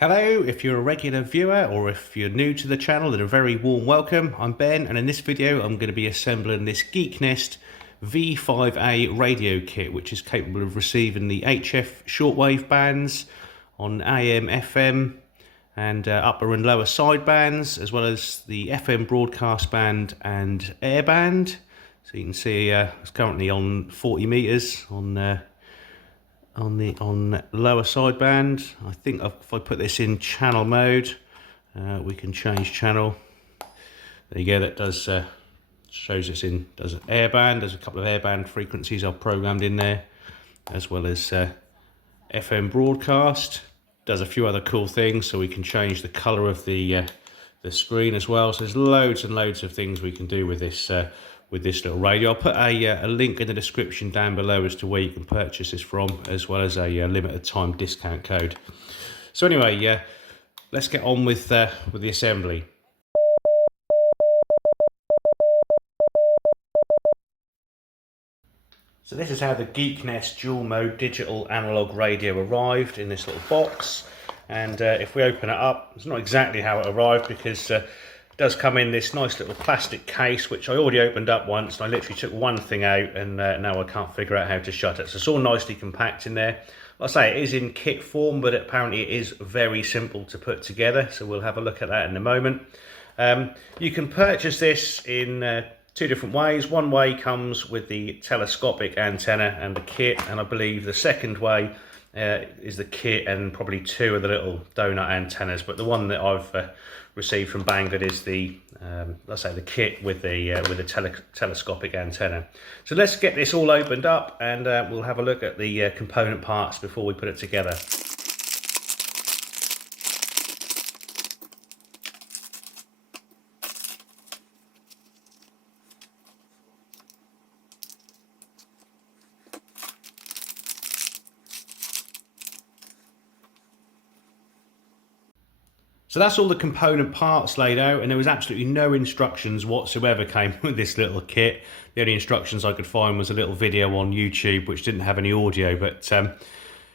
Hello, if you're a regular viewer or if you're new to the channel, then a very warm welcome. I'm Ben, and in this video I'm going to be assembling this Geeknest V5A radio kit, which is capable of receiving the HF shortwave bands on AM, FM and upper and lower side bands, as well as the FM broadcast band and Airband. So you can see it's currently on 40 meters on lower sideband. I think if I put this in channel mode, we can change channel. There you go. That does shows us in does airband. There's a couple of airband frequencies I've programmed in there, as well as FM broadcast. Does a few other cool things, so we can change the color of the screen as well. So there's loads and loads of things we can do with this little radio. I'll put a link in the description down below as to where you can purchase this from, as well as a limited time discount code. So anyway, let's get on with the assembly. So this is how the Geeknest dual mode digital analog radio arrived in this little box. And if we open it up, it's not exactly how it arrived, because it does come in this nice little plastic case, which I already opened up once, and I literally took one thing out, and now I can't figure out how to shut it. So it's all nicely compact in there. Like I say, it is in kit form, but apparently it is very simple to put together, so we'll have a look at that in a moment. You can purchase this in two different ways. One way comes with the telescopic antenna and the kit, and I believe the second way is the kit and probably two of the little donut antennas, but the one that I've received from Banggood is the let's say the kit with the telescopic antenna. So let's get this all opened up, and we'll have a look at the component parts before we put it together. So that's all the component parts laid out, and there was absolutely no instructions whatsoever came with this little kit. The only instructions I could find was a little video on YouTube which didn't have any audio, but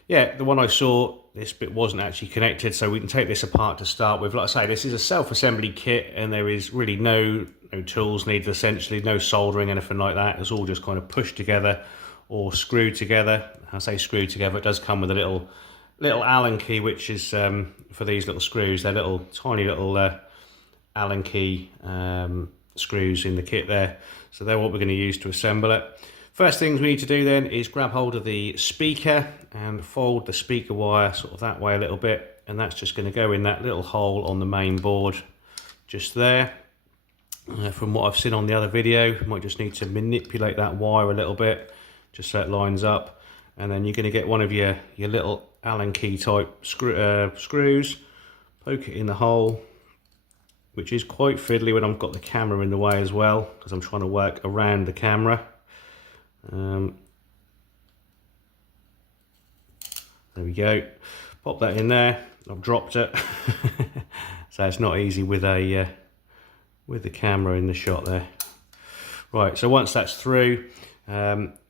yeah, the one I saw, this bit wasn't actually connected, so we can take this apart to start with. Like I say, this is a self-assembly kit, and there is really no tools needed, essentially, no soldering, anything like that. It's all just kind of pushed together or screwed together. I say screwed together, it does come with a little Allen key, which is for these little screws. They're little tiny little Allen key screws in the kit there, so they're what we're going to use to assemble it. First things we need to do then is grab hold of the speaker and fold the speaker wire sort of that way a little bit, and that's just going to go in that little hole on the main board just there. From what I've seen on the other video, you might just need to manipulate that wire a little bit just so it lines up, and then you're going to get one of your little Allen key type screws, poke it in the hole, which is quite fiddly when I've got the camera in the way as well, because I'm trying to work around the camera. There we go, pop that in there. I've dropped it so it's not easy with the camera in the shot there. Right, so once that's through,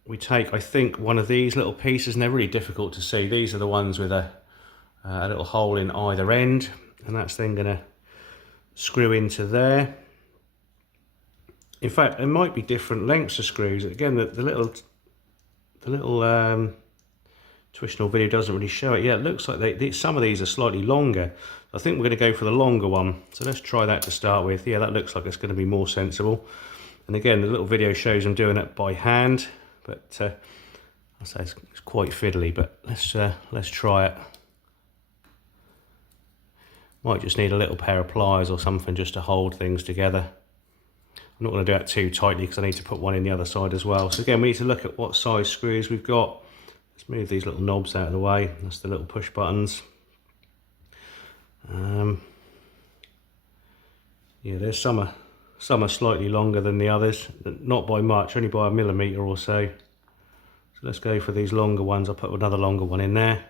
we take, I think, one of these little pieces, and they're really difficult to see. These are the ones with a little hole in either end, and that's then going to screw into there. In fact, there might be different lengths of screws. Again, the little Twishnell video doesn't really show it. Yeah, it looks like some of these are slightly longer. I think we're going to go for the longer one. So let's try that to start with. Yeah, that looks like it's going to be more sensible. And again, the little video shows I'm doing it by hand, but I say it's quite fiddly. But let's try it. Might just need a little pair of pliers or something just to hold things together. I'm not going to do that too tightly because I need to put one in the other side as well. So again, we need to look at what size screws we've got. Let's move these little knobs out of the way. That's the little push buttons. Yeah, there's some are slightly longer than the others, not by much, only by a millimetre or so. So let's go for these longer ones. I'll put another longer one in there.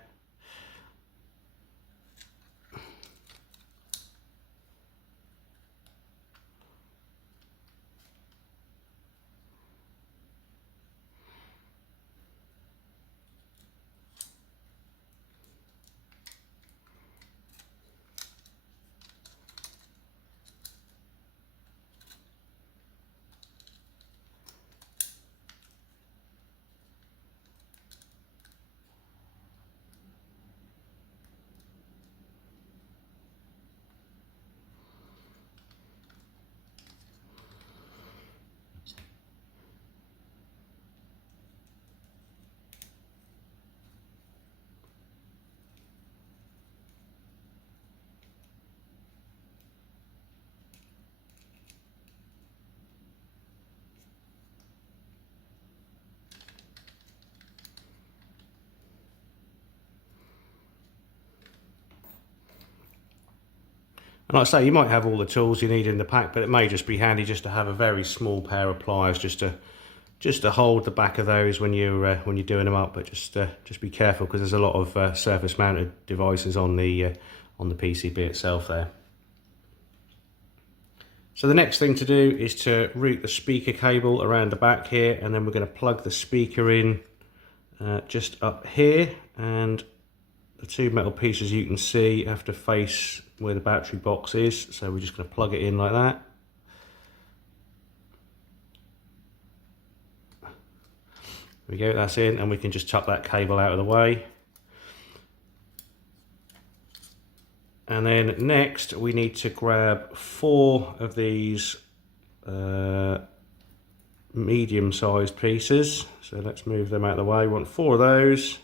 And like I say, you might have all the tools you need in the pack, but it may just be handy just to have a very small pair of pliers just to hold the back of those when you're doing them up. But just be careful, because there's a lot of surface mounted devices on the PCB itself there. So the next thing to do is to route the speaker cable around the back here, and then we're going to plug the speaker in just up here, and the two metal pieces you can see have to face where the battery box is, so we're just going to plug it in like that. There we go, that's in, and we can just tuck that cable out of the way. And then next we need to grab 4 of these medium-sized pieces. So let's move them out of the way. We want 4 of those.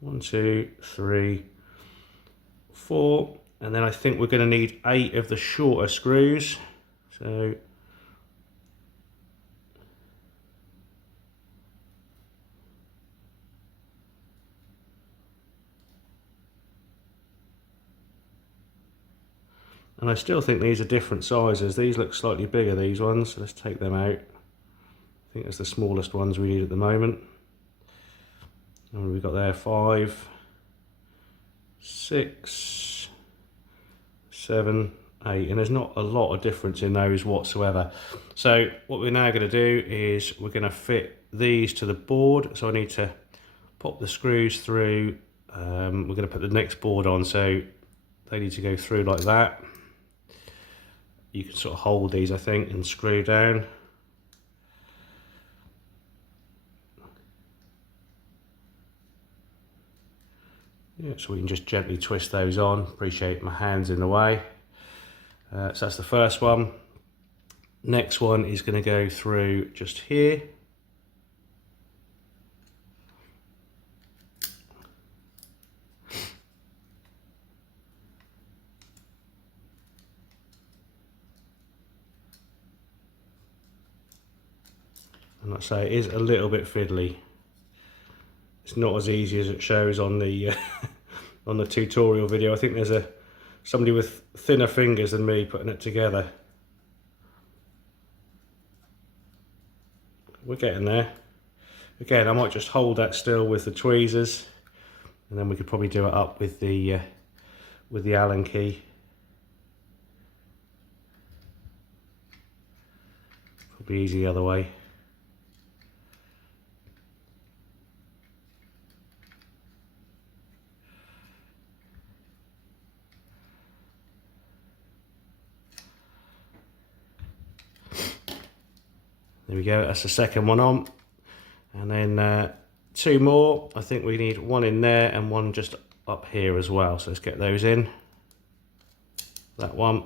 1, 2, 3, 4. And then I think we're going to need 8 of the shorter screws. So and I still think these are different sizes. These look slightly bigger, these ones, so let's take them out. I think that's the smallest ones we need at the moment. And we've got there 5, 6, 7, 8, and there's not a lot of difference in those whatsoever. So what we're now going to do is we're going to fit these to the board. So I need to pop the screws through. We're going to put the next board on, so they need to go through like that. You can sort of hold these, I think, and screw down. Yeah, so we can just gently twist those on. Appreciate my hands in the way. So that's the first one. Next one is going to go through just here. And like I say, it is a little bit fiddly. It's not as easy as it shows on the on the tutorial video. I think there's somebody with thinner fingers than me putting it together. We're getting there. Again, I might just hold that still with the tweezers, and then we could probably do it up with the Allen key. Probably easy the other way. There we go, that's the second one on. And then 2 more. I think we need one in there and one just up here as well. So let's get those in. That one.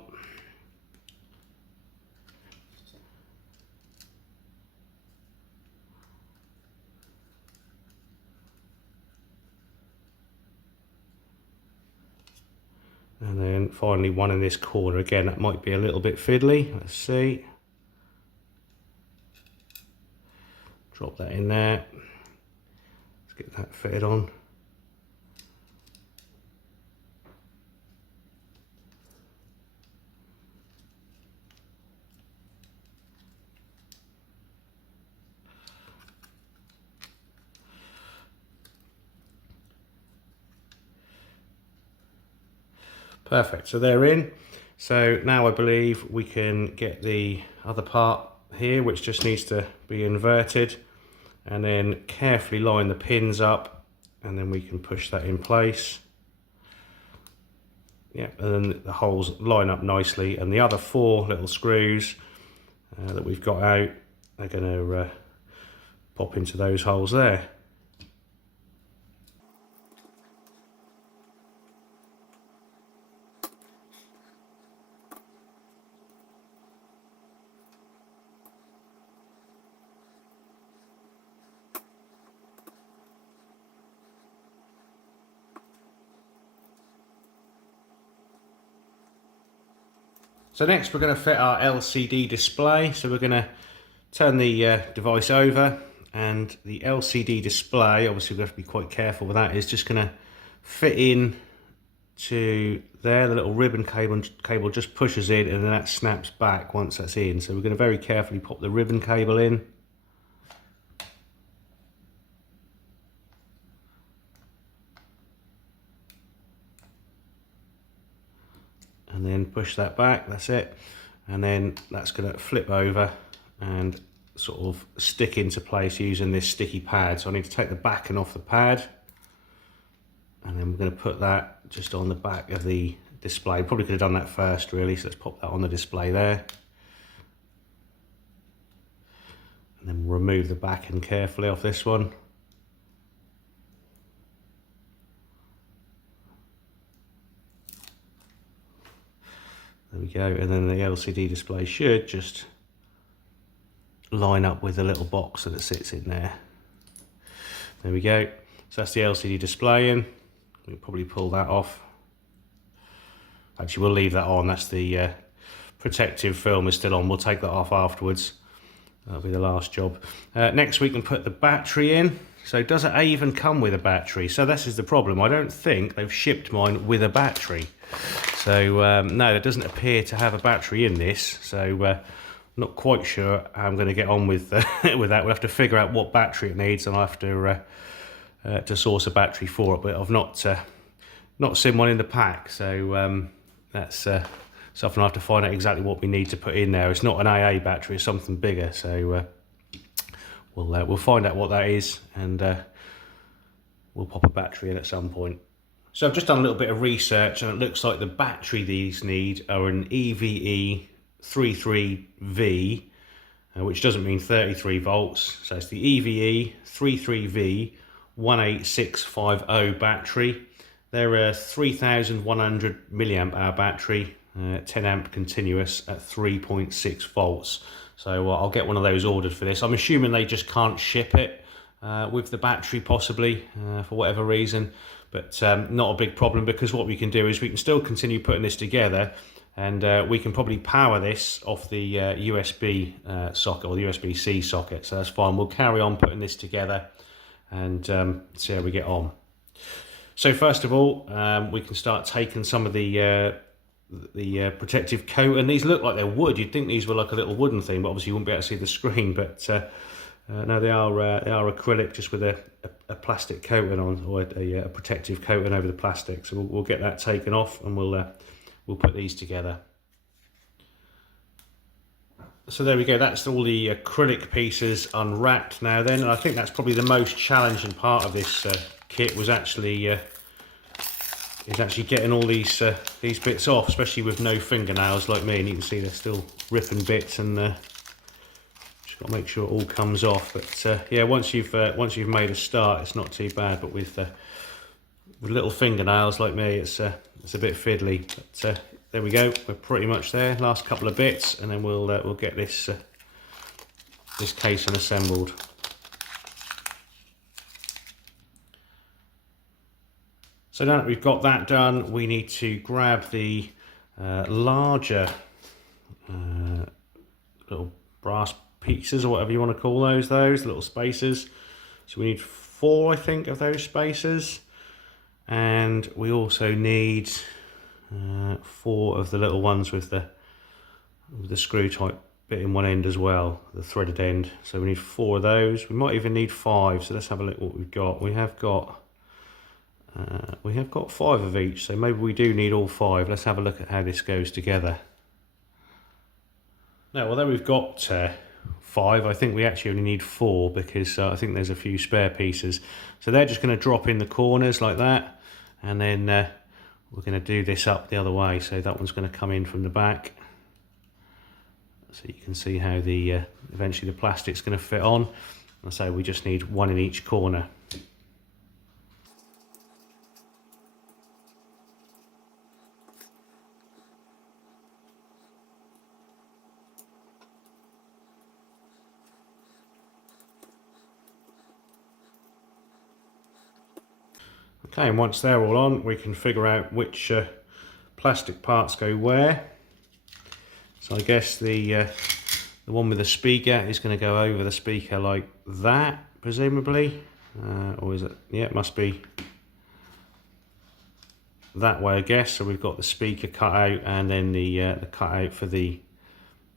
And then finally one in this corner. Again, that might be a little bit fiddly. Let's see. Drop that in there. Let's get that fitted on. Perfect, so they're in. So now I believe we can get the other part here, which just needs to be inverted, and then carefully line the pins up, and then we can push that in place. Yeah, and then the holes line up nicely, and the other 4 little screws that we've got out are going to pop into those holes there. So next we're going to fit our LCD display. So we're going to turn the device over, and the LCD display, obviously we have to be quite careful with that, is just going to fit in to there. The little ribbon cable just pushes in, and then that snaps back once that's in. So we're going to very carefully pop the ribbon cable in. And then push that back, that's it. And then that's going to flip over and sort of stick into place using this sticky pad. So I need to take the backing off the pad, and then we're going to put that just on the back of the display. Probably could have done that first really, so let's pop that on the display there. And then remove the backing carefully off this one. There we go, and then the LCD display should just line up with the little box that it sits in there. There we go. So that's the LCD display in. We'll probably pull that off. Actually, we'll leave that on. That's the protective film is still on. We'll take that off afterwards. That'll be the last job. Next we can put the battery in. So does it even come with a battery? So this is the problem. I don't think they've shipped mine with a battery. So no, it doesn't appear to have a battery in this. So I'm not quite sure how I'm going to get on with with that. We'll have to figure out what battery it needs, and I'll have to source a battery for it. But I've not seen one in the pack, so that's something I have to find out exactly what we need to put in there. It's not an AA battery; it's something bigger. So we'll find out what that is, and we'll pop a battery in at some point. So I've just done a little bit of research, and it looks like the battery these need are an EVE 33V, which doesn't mean 33 volts. So it's the EVE 33V 18650 battery. They're a 3100 milliamp hour battery, 10 amp continuous at 3.6 volts. So I'll get one of those ordered for this. I'm assuming they just can't ship it with the battery, possibly for whatever reason, but not a big problem, because what we can do is we can still continue putting this together, and we can probably power this off the USB socket, or the USB-C socket, so that's fine. We'll carry on putting this together and see how we get on. So first of all, we can start taking some of the protective coat, and these look like they're wood. You'd think these were like a little wooden thing, but obviously you wouldn't be able to see the screen. But no, they are acrylic, just with a plastic coating on, or a protective coating over the plastic. So we'll get that taken off, and we'll put these together. So there we go, that's all the acrylic pieces unwrapped now then, and I think that's probably the most challenging part of this kit, was actually getting all these bits off, especially with no fingernails like me, and you can see they're still ripping bits, and just got to make sure it all comes off. But yeah, once you've made a start, it's not too bad, but with little fingernails like me, it's a bit fiddly. But there we go, we're pretty much there. Last couple of bits, and then we'll get this casing assembled. So now that we've got that done, we need to grab the larger little brass pieces, or whatever you want to call those little spacers. So we need 4, I think, of those spacers, and we also need 4 of the little ones with the screw type bit in one end as well, the threaded end. So we need 4 of those. We might even need 5. So let's have a look what we've got. We have got 5 of each, so maybe we do need all 5. Let's have a look at how this goes together. Now, although we've got 5, I think we actually only need 4, because I think there's a few spare pieces. So they're just going to drop in the corners like that, and then we're going to do this up the other way. So that one's going to come in from the back, so you can see how the eventually the plastic's going to fit on. And so we just need 1 in each corner. Okay, and once they're all on, we can figure out which plastic parts go where. So I guess the one with the speaker is going to go over the speaker like that, presumably, or is it? Yeah, it must be. that way, I guess. So we've got the speaker cut out and then the cutout for the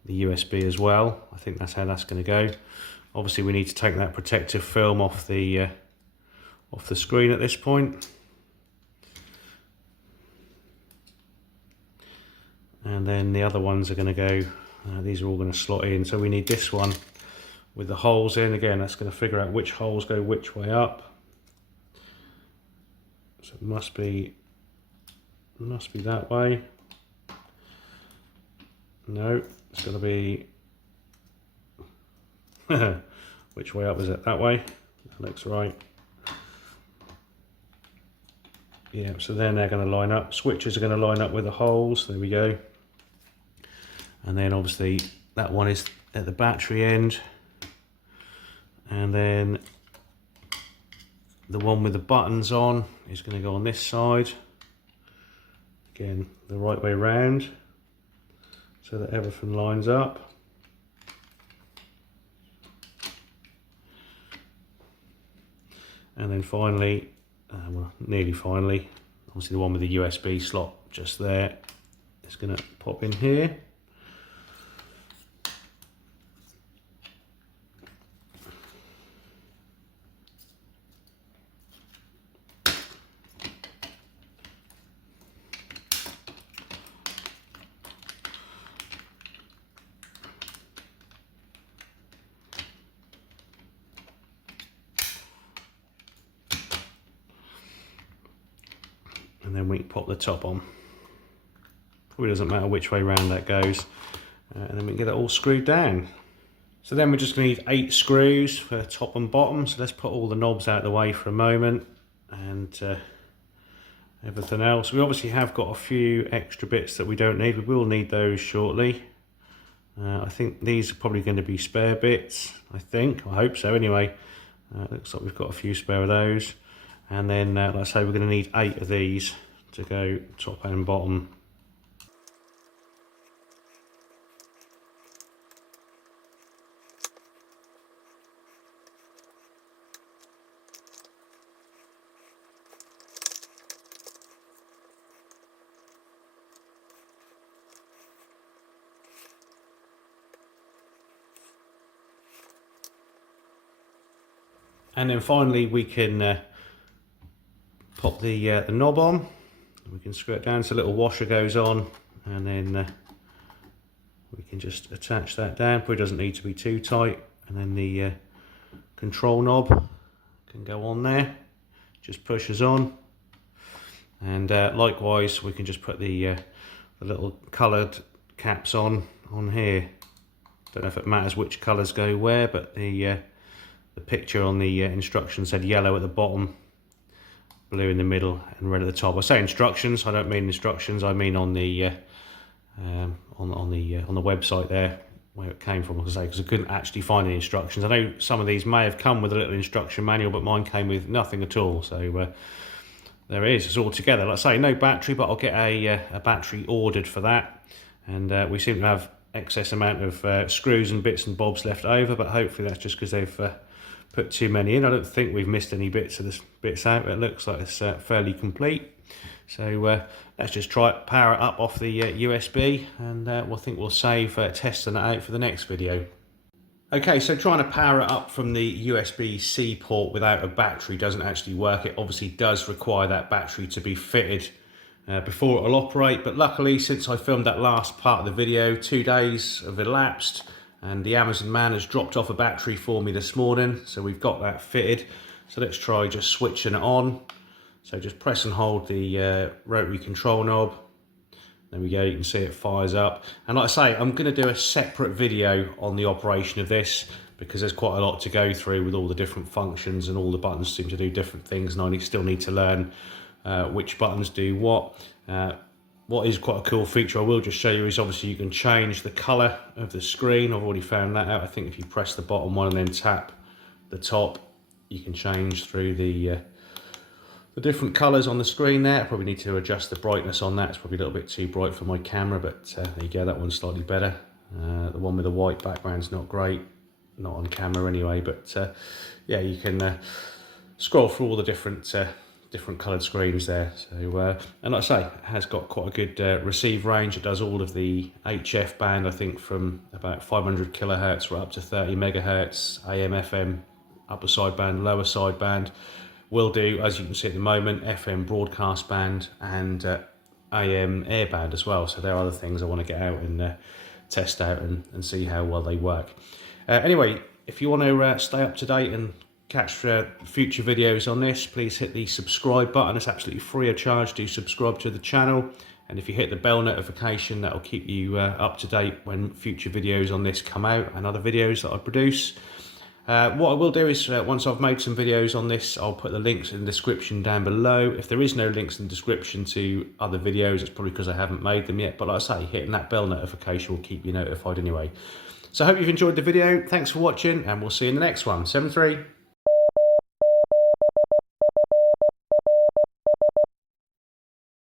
USB as well. I think that's how that's going to go. Obviously we need to take that protective film off the screen at this point. And then the other ones are going to go, these are all going to slot in. So we need this one with the holes in. Again, that's going to figure out which holes go which way up. So it must be that way. No, it's going to be which way up is it? That way? That looks right. Yeah, so then they're going to line up. Switches are going to line up with the holes. There we go. And then obviously that one is at the battery end. And then the one with the buttons on is going to go on this side. Again, the right way round, so that everything lines up. And then finally, well, nearly finally, obviously the one with the USB slot just there is going to pop in here. And then we can pop the top on. Probably doesn't matter which way round that goes. And then we can get it all screwed down. So then we're just going to need 8 screws for top and bottom. So let's put all the knobs out of the way for a moment. And everything else. We obviously have got a few extra bits that we don't need. We will need those shortly. I think these are probably going to be spare bits. I hope so anyway. Looks like we've got a few spare of those. And then, like I say, we're going to need 8 of these to go top and bottom. And then finally we can pop the knob on. We can screw it down so a little washer goes on, and then we can just attach that down. Probably doesn't need to be too tight. And then the control knob can go on there, just pushes on. And likewise we can just put the little coloured caps on here. Don't know if it matters which colours go where, but the picture on the instructions said yellow at the bottom, blue in the middle, and red at the top. I say instructions, I don't mean instructions. I mean on the website there where it came from, because I couldn't actually find the instructions. I know some of these may have come with a little instruction manual, but mine came with nothing at all. So there it is. It's all together. Like I say, no battery, but I'll get a battery ordered for that. And we seem to have excess amount of screws and bits and bobs left over, but hopefully that's just because they've put too many in. I don't think we've missed any bits of this bits out. It looks like it's fairly complete. So let's just try it, power it up off the USB, and we'll save testing it out for the next video. Okay, so trying to power it up from the USB-C port without a battery doesn't actually work. It obviously does require that battery to be fitted before it'll operate, but luckily since I filmed that last part of the video, 2 days have elapsed, and the Amazon man has dropped off a battery for me this morning, so we've got that fitted. So let's try just switching it on. So just press and hold the rotary control knob. There we go, you can see it fires up. And like I say, I'm going to do a separate video on the operation of this, because there's quite a lot to go through with all the different functions, and all the buttons seem to do different things, and I still need to learn which buttons do what. What is quite a cool feature I will just show you is obviously you can change the colour of the screen. I've already found that out. I think if you press the bottom one and then tap the top, you can change through the different colours on the screen there. I probably need to adjust the brightness on that. It's probably a little bit too bright for my camera, but there you go, that one's slightly better. The one with the white background's not great, not on camera anyway, but yeah, you can scroll through all the different different coloured screens there. So and like I say, it has got quite a good receive range. It does all of the HF band, I think, from about 500 kilohertz right up to 30 megahertz, AM, FM, upper sideband, lower sideband. Will do, as you can see at the moment, FM broadcast band and AM airband as well. So there are other things I want to get out and test out and see how well they work. Anyway, if you want to stay up to date and catch future videos on this, please hit the subscribe button. It's absolutely free of charge to subscribe to the channel, and if you hit the bell notification, that'll keep you up to date when future videos on this come out and other videos that I produce. What I will do is once I've made some videos on this, I'll put the links in the description down below. If there is no links in the description to other videos, it's probably because I haven't made them yet, but like I say, hitting that bell notification will keep you notified anyway. So I hope you've enjoyed the video. Thanks for watching, and we'll see you in the next one. 7-3.